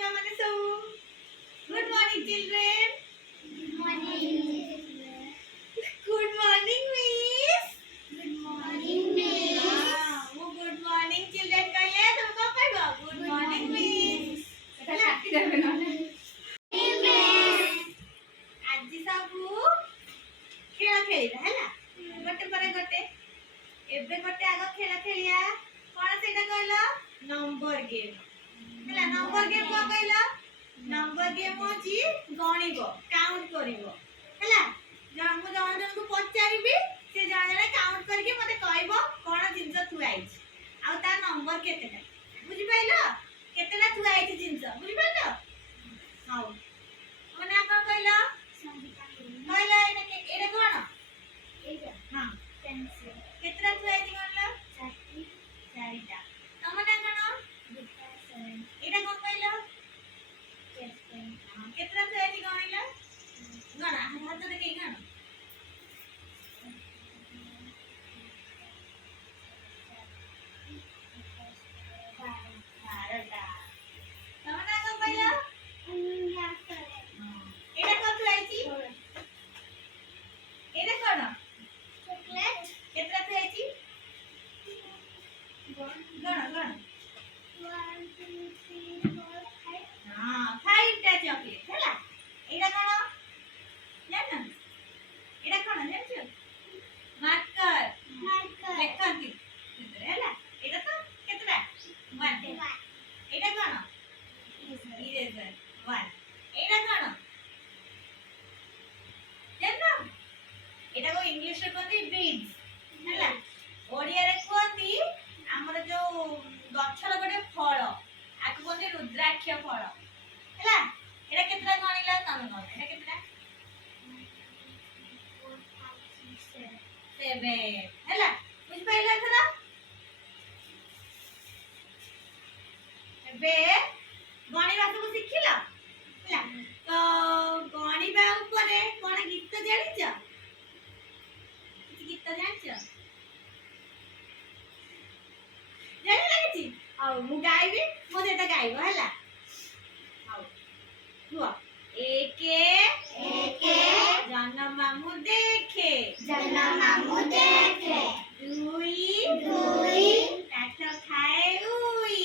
छुआ माने सब good morning children good morning miss वो गुड मॉर्निंग चिल्ड्रन कहले तुमको कहबो गुड मॉर्निंग मिस कहले आटी देबे ना आज सबू खेला खेलिला हैला गोटे पर गोटे एबे गोटे आगो खेला खेलिया कोन सेटा कहला नंबर गेम हैला नंबर गेम को कहला नंबर गेम होची गणिबो काउंट करिवो हैला जण मु जण जण को पचारिबी से जण जण काउंट करके मते कहइबो कोन जिंस थुआइछ आ ता नंबर केतेटा बुझि पाइलो केतेटा थुआइछ जिंस बुझि पाइलो हाउ मने आपण कहला कहला एटा कोन एटा हां पेंसिल केतेटा थुआइछ कोनला चारिटा तमना कोन एटा कोन कहला केतेटा थुआइछ गणिला गणा हाथ देखि गणा एटा को इंग्लिश रे कहती बीड्स हैला ओडिया रे कहती हमर जो गछर गोटे फळ आकु कहती रुद्राक्ष फळ हैला एटा केतरा गणिला तमे गण एटा केतरा 7 हैला बुझ पाइला थरा बे गणिबा सब सिखिला हैला तो गणिबा ऊपर कोन गीत जानिछ गीत जानिछ जानि लागिछि आ मु गाइबी मो एटा गाइबो हैला हाउ हुआ एके जन्म मामू देखे दुई काठ खाए उई